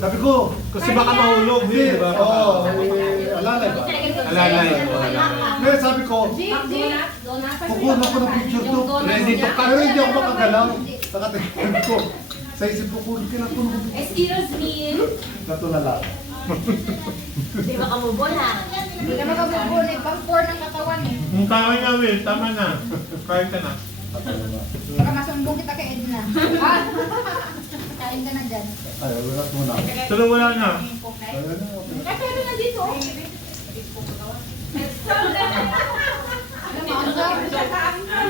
Sabi ko, Kasi baka mahulog, hindi, di ba? oo, alalay ba? Alalay. Ngayon sabi ko, kukuha ko ng picture to. Ready to cut. Pero hindi ako makagalaw. Nakatingin ko. Sa isip ko, kunin ka ng puno. Excuse me. Natulala. Hindi makamubol ha. Hindi ka makabubun eh. Pang-4 ng katawan eh. Kain na, Will. Tama na. Kain ka na. Baka masumbong kita kay Edna. Ah! Kain ka na dyan. Ay, wala muna. Pero wala na. Ayun na, okay. Kasi ano na dito?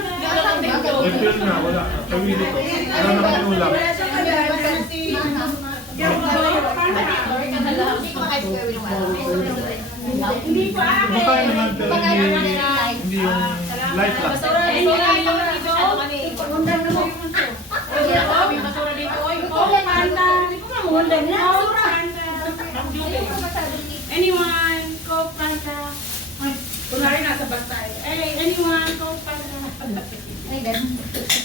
April na, wala. Kami dito. Wala na kami ulam. Makain naman, pero hindi yung light lang. Anyone, Coke, Fanta. Kunwari nasa bus tayo. Anyone, Coke, Fanta.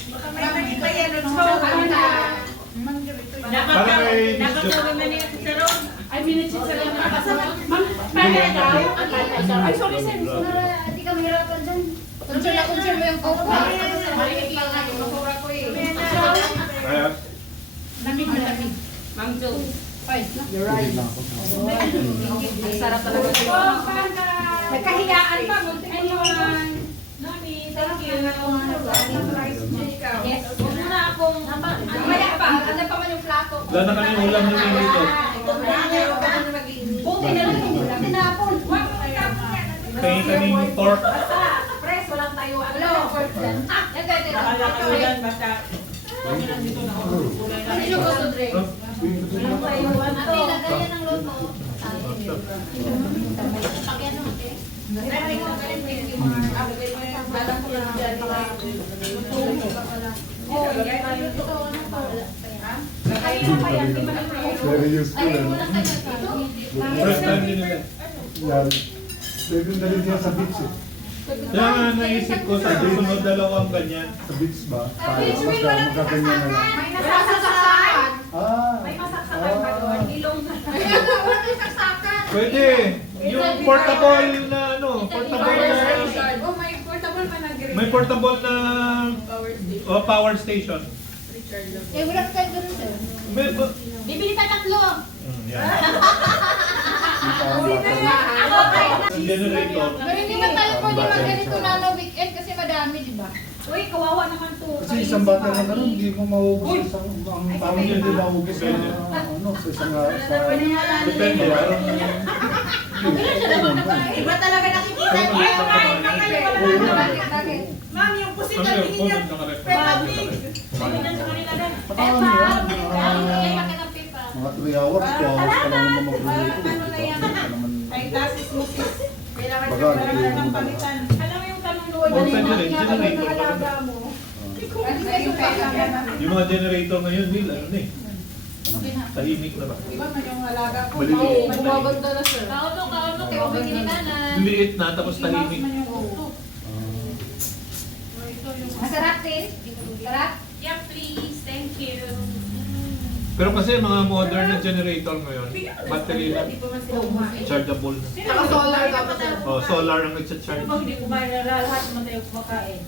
Baka may nag-iba yan. Coke, Fanta. Para may Dapat video. gawin na niya si Ron. Ay, minutes sa lang. Ma'am, pala daw. Ay, sorry, sir. Hindi ka mahirapan dyan. Concern na concern mo yung coke. Basura ko eh. Kaya, Lamig na lamig. Ma'am Jones. You're right. Ang sarap talaga. Coke, Fanta. Nagkahiyaan pa. Anyone. Nani, thank you. Yes. Huwag mo na akong... Mamaya pa. Ano pa man yung plato ko? wala na kami ulam namin dito. Buti na lang yung ulam. Tinapon. Kaya kami pork. Press, walang tayo. Wala yung pork dyan. Bahala kayo yan, basta. Ano yung gusto, Dre? Walang tayo. Ate, lagay yan ng load mo. Pakyan mo, ate. Very useful. First time din nila. Yan. Pwede dalhin niya sa beach eh. Kaya nga naisip ko sa susunod dalawang ganyan. Sa beach ba? Magkaganyan na lang. May nasasaksakan. Ah. May masaksakan pa doon. Ilong na. Wala yung saksakan. Pwede. Yung portable na ano, portable na... Oh, may portable pa nag-green. May portable na power station. Eh, wala kayo ganun, sir. May, Bibili pa tatlo. yan. Kita ang bata. Ang generator. Pero hindi man tayo pwede mag-ganito na no weekend kasi madami, di ba? Uy, kawawa naman to. Kasi isang bata na gano'n, hindi mo maubos isang ang tao niya, hindi maubos sa ano, sa isang Depende. Iba talaga nakikita Pero niyo. maliit na pa Bakit, bakit? Ma'am, yung pusit Ano na yung tingin niya. phone nakarep? Tingnan sa kanila na. Paano yan? Mga 3 hours, 2 hours ka lang naman magluluto. Ano na yan? Ay, tasis mo sis. Kailangan Baga, ka hindi ng mo palitan. Alam mo yung tanong doon. Oh, generator. Alaga mo. Yung mga generator ngayon, Will, ano na eh. Tahimik na ba? Iba man yung alaga ko. Maliliit. Bumabanda na sir. Kaunok, kaya huwag gininanan. Liit na, tapos tahimik. man yung ulo. Masarap din. Sarap. Yeah, please. Thank you. Pero kasi mga modern na generator ngayon, battery na, Hindi pa man sila kumain. chargeable na. Saka solar dapat. Oh, solar ang Ano nagcha-charge. bang hindi kumain na lahat naman tayo kumakain?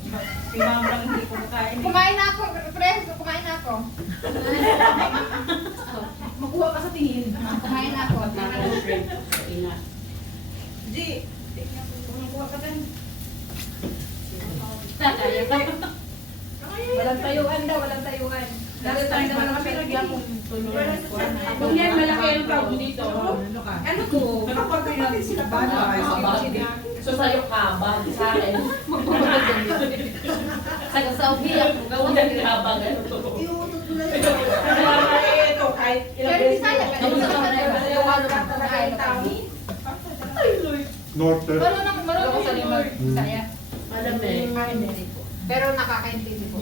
Si mama lang hindi kumakain. Kumain na ako, friends. Kumain na ako. Makuha ka sa tingin. Kumain na ako. G, tingnan ko kung makuha ka dyan. Walang tayuan daw, walang tayuan. Last time naman kami nagyapong tulungan. Kung yan, malaki ang tawag dito. Ano ko? Nakapagpapatid sila pa. So sa'yo kabag, sa akin. Sa ubiyak, gawin ng kabag. Ito, kahit ilang Pero beses. Bisaya, pero Norte. Marunong sa limang Bisaya. Alam eh. Pero nakakaintindi ko.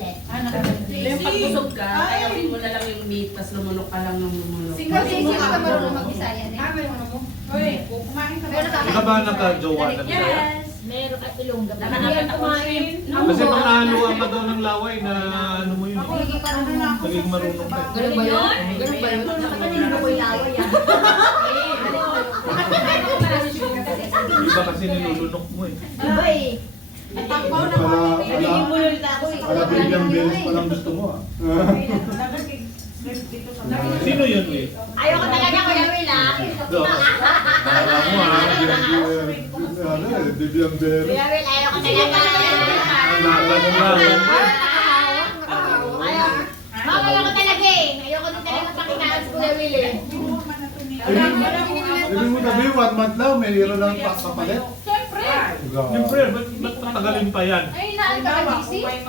Yung pagkusog ka, ayawin mo na lang yung meat, tapos lumunok ka lang ng lumunok. Kasi hindi ka marunong mag-Bisaya din. Uy, kumain ka Pero na. Ikaw ba naka-jowa na nila? Yes! Meron at ilong. Nakakita ko kumain. Kasi mga haluan pa daw ng laway na ano mo yun. Ako, hindi ka marunong. Naging marunong ka. Ganun ba yun? Ganun ba yun? Sa kanina ko yung laway yan. kasi nilulunok mo eh. Iba eh. Takbo na Wala, po. Nagiging wala. bulol na ako eh. Wala bilyang beses pa lang gusto mo ah. Sino yun eh? Ayoko talaga Kuya Will ah. Kala mo ah. Bilyang beses. Kuya Will, ayoko talaga. Naalala mo lang. Ayoko talaga eh. Ayoko din talaga pakitaan si Kuya Will eh. Ibig mo sabihin, 1 month lang, may hero lang papalit. Siyempre, ba't matagalin pa yan? Ay, naan ka ba, GC? May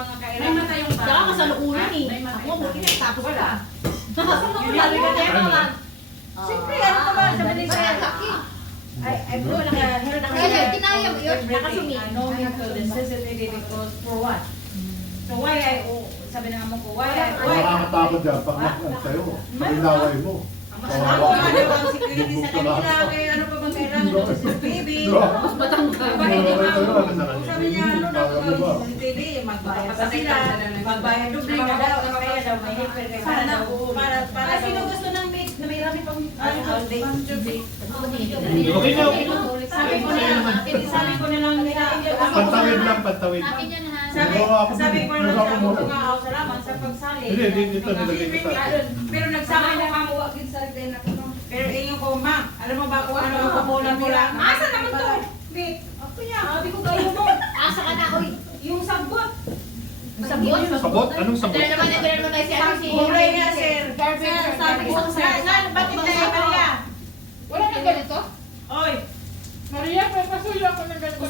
mata yung bata. Saka kasalukuyan eh. Ako, buti na tapos pa. Sabi ka tayo naman. Siyempre, ano ka ba? Sabi ni Ba't Sir. ang laki? Ay, bro, Kaya, kinaya mo yun. Nakasumi. No necessity because for what? So why sabi na nga mo ko, why? Nakakatakot dyan pag nakakot sa'yo. Pag-inaway mo. Ako nga daw ang security sa kanila, kaya ano pa bang kailangan ng CCTV? Sabi niya, ano daw ang CCTV? Magbayad pa sila, magbayad doble na daw, kaya daw may helper kaya para daw, para sino gusto ng meat na may rami pang all day? Okay na. Sabi ko na lang nila, Pantawid lang, pantawid. Akin yan ha. sabi ko na lang sa ako nga ako salamat sa pagsali. Hindi, dito nilagay ko sa akin. Pero nagsama na kamo wagin sa rin ako no. Pero inyo ko ma, alam mo ba kung ano ang kumulang nila? Asa naman to? Wait, ako niya, sabi ko kayo mo. Asa ka na, uy. Yung sagot. Sabot? Sabot? Anong sabot? Dahil naman tayo si ano si Kulay nga sir. Carpenter. Sabi ko sa bakit na yung Maria? Wala nang ganito? Oy, Maria, pero pasuyo ako ng ganito.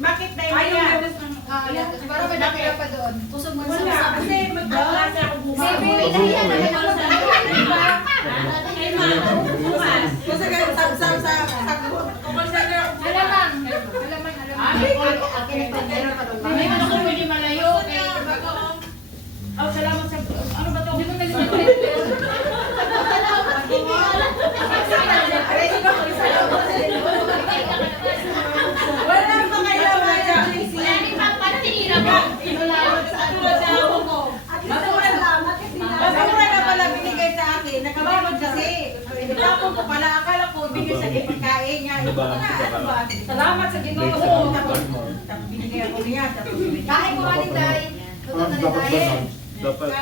bakit na yung Maria? Para may nakita pa doon. Wala, kasi magkakasa ako bukas. Nahiya na rin ako sa Kasi kayo sa sagot. Alamang. May man ako pwede malayo. Oh, salamat sa ano ba to? Wala pa kayo dyan. Paano tinira mo? Basura na pala binigay sa akin. Nakababad kasi. Tapos ko pala, akala ko bigay sa pagkain niya. Ano ba? Salamat sa Ginoo. Tapos binigay ako niya. Tapos binigay Kain ko rin tayo. Dapat ganun. Dapat,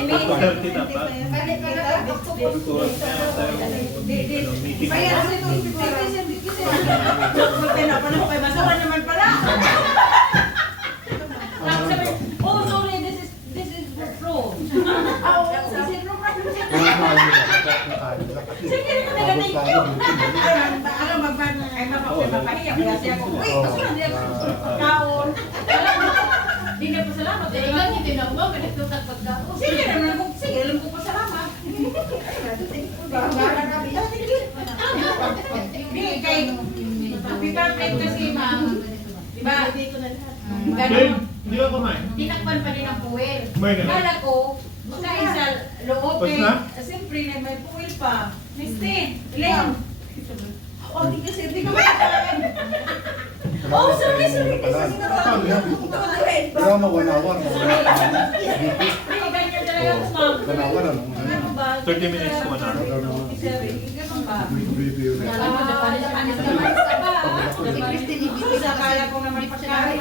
hindi. 2:30 dapat. Pagkukuras na tayo. Meeting. Kaya kasi basura naman pala. Oh, sorry, this is for flow. Sige naman na ganun yun. Alam mo, ay mapapahiya. Kaya siya ko, uy, basura niya. Kaon. Alam mo, di na po salamat. Ikaw hindi tinawag, may nagtutag pagkaon. Sige naman po, sige, alam ko pa salamat. Di, kay, happy birthday kasi, ma'am. Diba? Hindi ka kumain. Tinakpan pa din ang puwel. Kumain ka na. Kala ko, kain sa loob Tapos eh. na? Siyempre, may puwil pa. Mistin, Len. Oh, di kasi, di ko ba? Oh, sorry. Kaya mawanawan. May ganyan talaga ako, ma'am. Wanawan ano. Ano ba? 30 minutes to 1 hour. Ganun ba? Alam mo, Japanis Sa kala ko naman pagkain.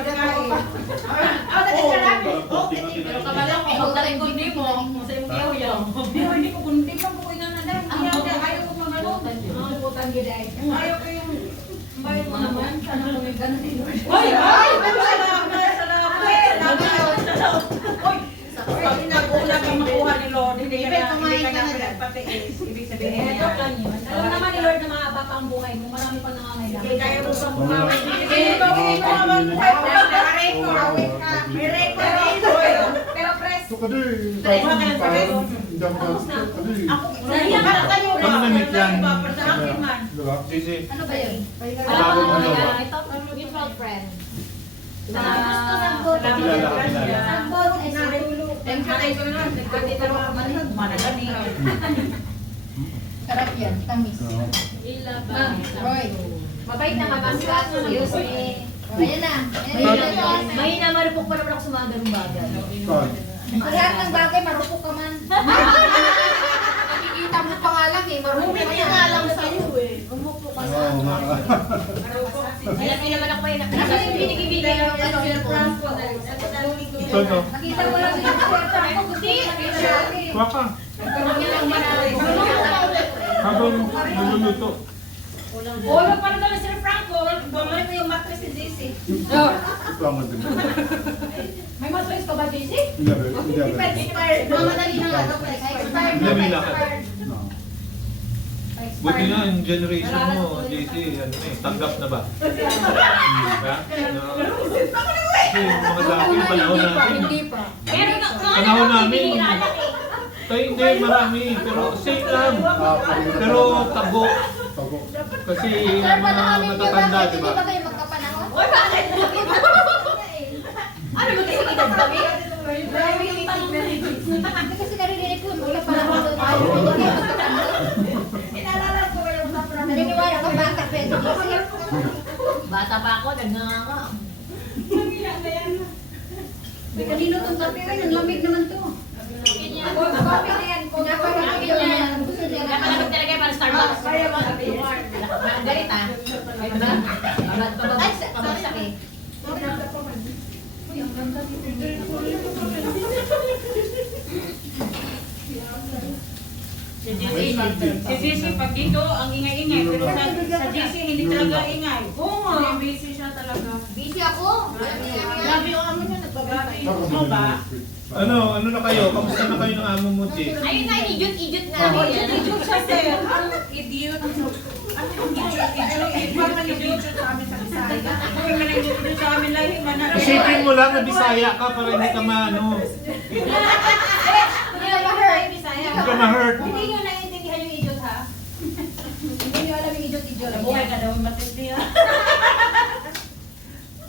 Pero kabalang ko, magtaring kundi mo. Sa iyong iyaw-yaw. Pero hindi ko kundi lang po yung nanay. Ayaw ko magano. Ayaw ko yung bayo mo naman. Sana ko may ganun din. Hoy! Salamat! Hoy! Pag inakuha kang makuha ni Lord, hindi ka pinagpatiis. Ibig sabihin niya. Alam naman ni Lord na mahaba pa ang buhay mo. Marami pang nangangailangan. Hindi kaya mo sa buhay. Hindi ko naman buhay. May record. Pero press. So kadi, Nahiya ka kayo. Kami na-meet yan. Sa akin man. Sisi. Ano ba yun? Bagong ano ba? Ito, mutual friend. Sa Kilala. Sagbot ay Thank you na. Nagkatito ako managani. sarap yan, tamis. Roy, mabait na mabangga. Excuse me. Ayan na. Mahina, marupok pa naman ako sa mga ganung bagay. Sa lahat ng bagay, marupok ka man. Nakikita mo pa nga lang eh. Marupok ka nga lang sa'yo eh. Umupo ka Oo, na. nga. Alam niyo naman ako yung nakita yung binigibigay ng Sir Franco. Ito, no? Nakita mo lang yung Sir Franco. Hindi. Kuha ka. Habang naluluto. Ulo pa rin naman Sir Franco. Bumalik mo yung mattress ni JC. Tama din. May mattress ka ba, JC? Hindi, hindi. Expired. Mamadali na nga. Expired na. Dali na. Expired. No. Buti nga yung generation mo, JC, ano eh, tanggap na ba? Diba? Kasi yung mga dati, yung panahon natin. Hindi pa. Pero Panahon namin. Tayo hindi, marami. Pero safe lang. Pero tago. Tago. Kasi Sir, yung mga panahon ninyo matatanda, bakit? di Hindi ba? ba kayo magkapanahon? Uy, bakit? Ano ba kasi edad kami? Hindi kasi narinig ko, magkapanahon doon. Hindi kayo magkapanahon. Inalala ko kayo sa Naniniwala ka bata pa ito. Bata pa ako, nagnganga. Kanino itong kape? Ay, ang lamig naman to. Ako, kape na yan. Kung ako Napakalaki naman. Gusto niya Kaya malamig talaga para Starbucks. Kaya magabi. Ang galit ah. Pabagsak eh. Si JC, pag dito, ang ingay-ingay. Pero sa JC, hindi talaga ingay. Oo nga. Busy siya talaga. Busy ako. Grabe yung amo niya, nagbababi. Ano ba? Ano na kayo? Kamusta na kayo ng amo mo, Jay? Ayun na, idiot na. Ako, idiot siya, sir. Ang idiot. Ano yung idiot? Iba man yung idiot sa amin sa Bisaya. Ako yung man yung idiot sa amin lahi. Isipin mo lang na Bisaya ka para hindi ka maano. Hindi na ma-hurt. Hindi ka ma-hurt. Hindi nyo naiintindihan yung idiot, ha? Hindi niyo alam yung idiot-idiot. Nabuhay ka daw matindi, ha?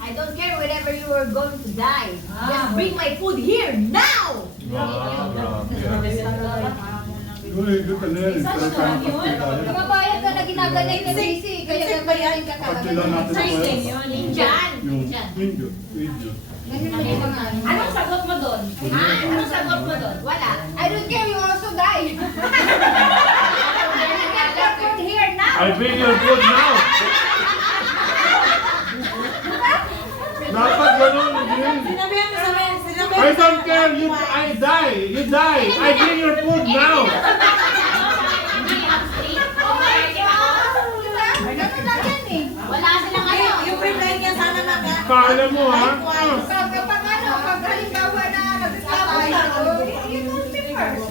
I don't care whenever you are going to die. Just bring my food here now! Wow, grabe. Uy, ito talaga. Pumapayag ka na ginaganay ka JC, kaya gagayahin ka Pag talaga. sila natin Sa ako. isip yun, Indian. Yung video. Ganun mo yung mga ano. Anong sagot mo doon? Ha? Anong sagot mo doon? Wala. I don't care, you also die. Get your food here now! I bring your food now. Dapat ganun, Jay. Sinabihan mo sa amin, I don't care, I die. You die. I bring your food now. Ganun lang yan eh. Wala sila ngayon. Yung reply niya sana Kala mo, ha? Pag ano, pag halimbawa na nagreklamo ka, you told me first.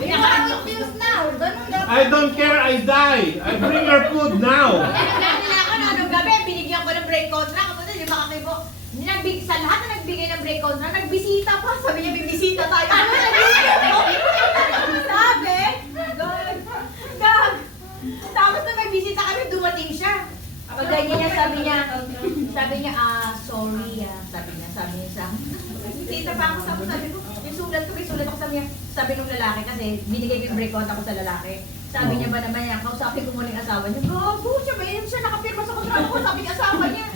You are confused now. Ganun dapat. I don't care, I die. I bring your food now. Kaya nila ako na anong gabi, binigyan ko ng break contract. Kapunta, di ba kami po? Sa lahat na nagbigay ng break contract, nagbisita pa. Sabi niya, may bisita tayo. Ano nagbisita mo? Sabi? Gag. Tapos na may bisita kami, dumating siya. Pag ganyan niya, sabi niya, sorry sabi niya sa akin. Bisita pa ako, sabi ko, may sulat ako, sabi nung lalaki kasi binigay ko yung break contract ko sa lalaki. Sabi niya ba naman niya, kausapin ko muna yung asawa niya. Gago, siya ba yun siya nakapirma sa kontrata ko, sabi ng asawa niya.